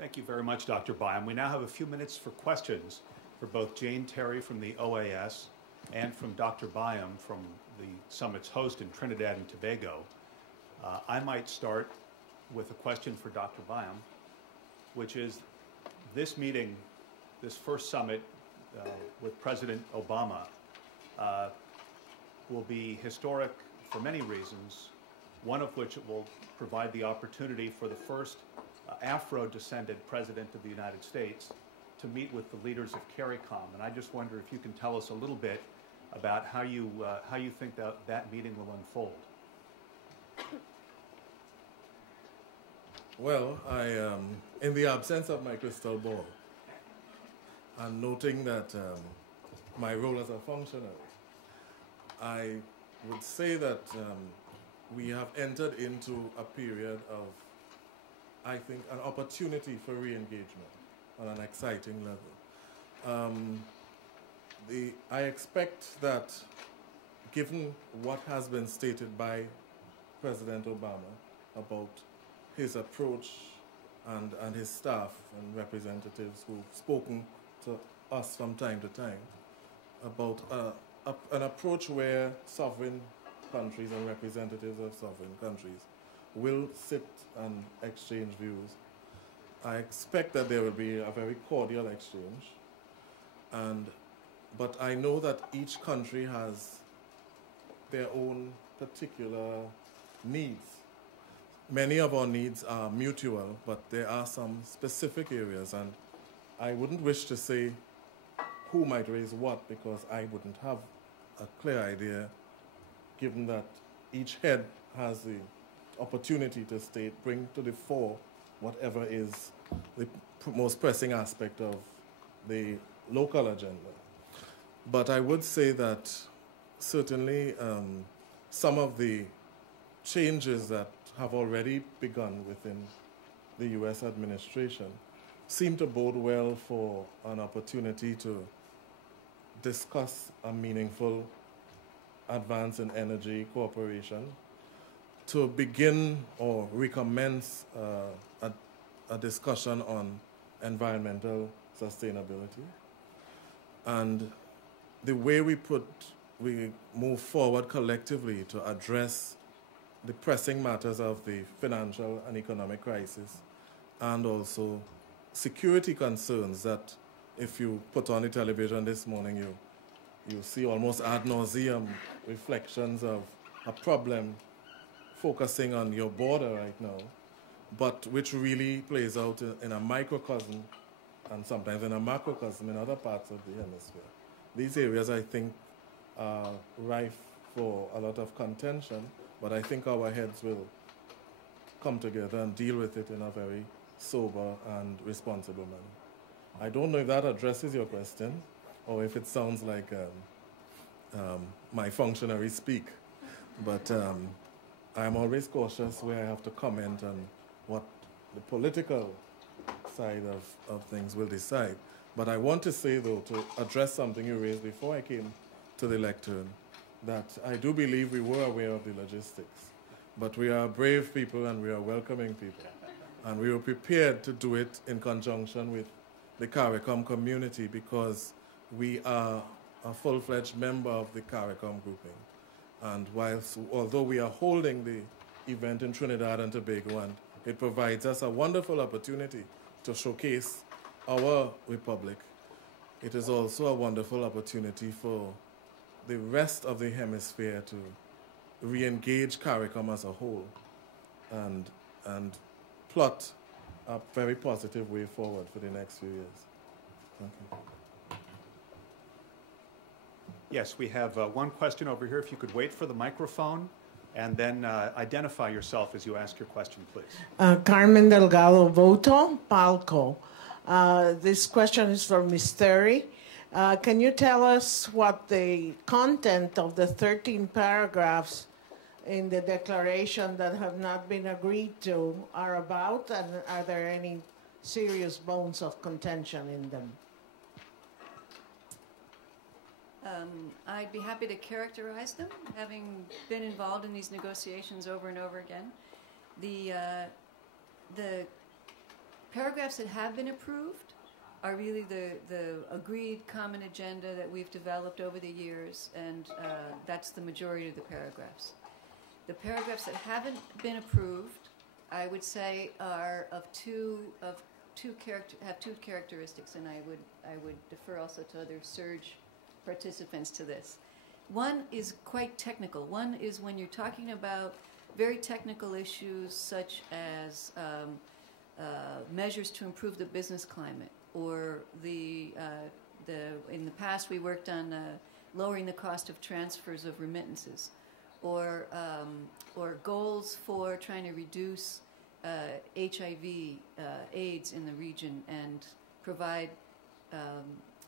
Thank you very much, Dr. Byam. We now have a few minutes for questions for both Jane Thery from the OAS and from Dr. Byam from the summit's host in Trinidad and Tobago. I might start with a question for Dr. Byam, which is this meeting, this first summit with President Obama will be historic for many reasons, one of which it will provide the opportunity for the first Afro-descended President of the United States to meet with the leaders of CARICOM. And I just wonder if you can tell us a little bit about how you think that meeting will unfold. Well, in the absence of my crystal ball, and noting that my role as a functionary, I would say that we have entered into a period of, I think, an opportunity for re-engagement on an exciting level. I expect that, given what has been stated by President Obama about his approach and his staff and representatives who've spoken to us from time to time about an approach where sovereign countries and representatives of sovereign countries will sit and exchange views. I expect that there will be a very cordial exchange, but I know that each country has their own particular needs. Many of our needs are mutual, but there are some specific areas, and I wouldn't wish to say who might raise what because I wouldn't have a clear idea, given that each head has the opportunity to bring to the fore whatever is the most pressing aspect of the local agenda. But I would say that certainly some of the changes that have already begun within the U.S. administration seem to bode well for an opportunity to discuss a meaningful advance in energy cooperation, to begin or recommence a discussion on environmental sustainability. And the way we move forward collectively to address the pressing matters of the financial and economic crisis, and also security concerns that if you put on the television this morning, you see almost ad nauseum reflections of a problem focusing on your border right now, but which really plays out in a microcosm and sometimes in a macrocosm in other parts of the hemisphere. These areas, I think, are rife for a lot of contention, but I think our heads will come together and deal with it in a very sober and responsible manner. I don't know if that addresses your question or if it sounds like my functionary speak, but I'm always cautious where I have to comment on what the political side of things will decide. But I want to say, though, to address something you raised before I came to the lectern, that I do believe we were aware of the logistics. But we are brave people and we are welcoming people. And we were prepared to do it in conjunction with the CARICOM community because we are a full-fledged member of the CARICOM grouping. And although we are holding the event in Trinidad and Tobago, and it provides us a wonderful opportunity to showcase our republic, it is also a wonderful opportunity for the rest of the hemisphere to re-engage CARICOM as a whole and plot a very positive way forward for the next few years. Thank you. Yes, we have one question over here. If you could wait for the microphone and then identify yourself as you ask your question, please. Carmen Delgado Voto, Palco. This question is for Ms. Thery. Can you tell us what the content of the 13 paragraphs in the declaration that have not been agreed to are about, and are there any serious bones of contention in them? I'd be happy to characterize them, having been involved in these negotiations over and over again. The paragraphs that have been approved are really the agreed common agenda that we've developed over the years, and that's the majority of the paragraphs. The paragraphs that haven't been approved, I would say, are have two characteristics, and I would defer also to other surge participants to this. One is quite technical. One is when you're talking about very technical issues such as measures to improve the business climate, or in the past we worked on lowering the cost of transfers of remittances, or goals for trying to reduce HIV, AIDS in the region and provide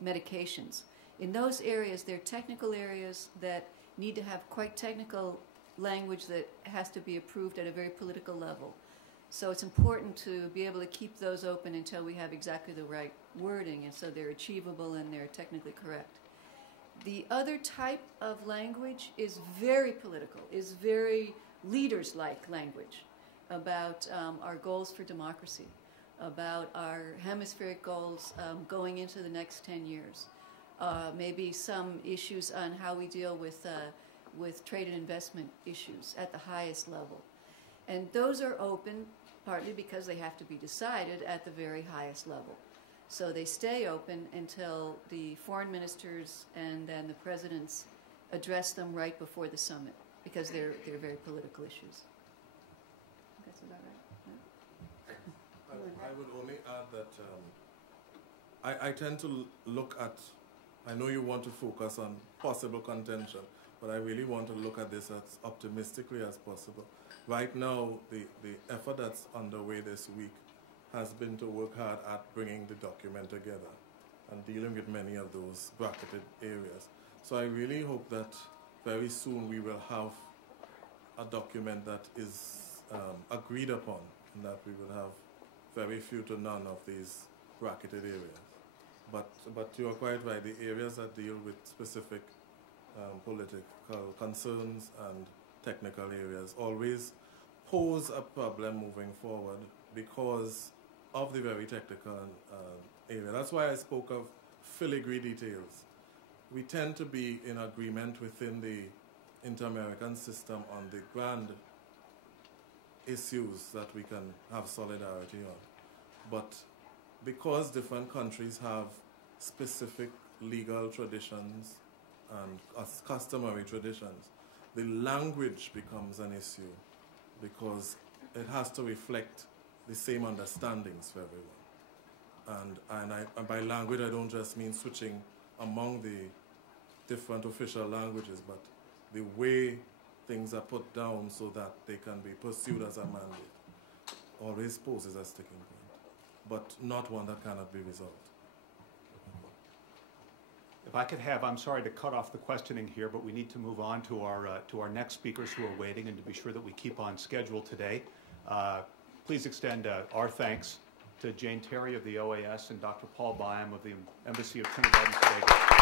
medications. In those areas, they're technical areas that need to have quite technical language that has to be approved at a very political level. So it's important to be able to keep those open until we have exactly the right wording, and so they're achievable and they're technically correct. The other type of language is very political, is very leaders-like language about our goals for democracy, about our hemispheric goals going into the next 10 years. Maybe some issues on how we deal with trade and investment issues at the highest level. And those are open partly because they have to be decided at the very highest level. So they stay open until the foreign ministers and then the presidents address them right before the summit, because they're very political issues. That's about right. Yeah. I would only add that I tend to look at, I know you want to focus on possible contention, but I really want to look at this as optimistically as possible. Right now, the effort that's underway this week has been to work hard at bringing the document together and dealing with many of those bracketed areas. So I really hope that very soon we will have a document that is agreed upon, and that we will have very few to none of these bracketed areas. But you are quite right, the areas that deal with specific political concerns and technical areas always pose a problem moving forward because of the very technical area. That's why I spoke of filigree details. We tend to be in agreement within the inter-American system on the grand issues that we can have solidarity on. But because different countries have specific legal traditions and customary traditions, the language becomes an issue because it has to reflect the same understandings for everyone. And by language, I don't just mean switching among the different official languages, but the way things are put down so that they can be pursued as a mandate always poses a sticking point, but not one that cannot be resolved. If I could have, I'm sorry to cut off the questioning here, but we need to move on to our next speakers who are waiting, and to be sure that we keep on schedule today. Please extend our thanks to Jane Thery of the OAS and Dr. Paul Byam of the Embassy of Trinidad and Tobago.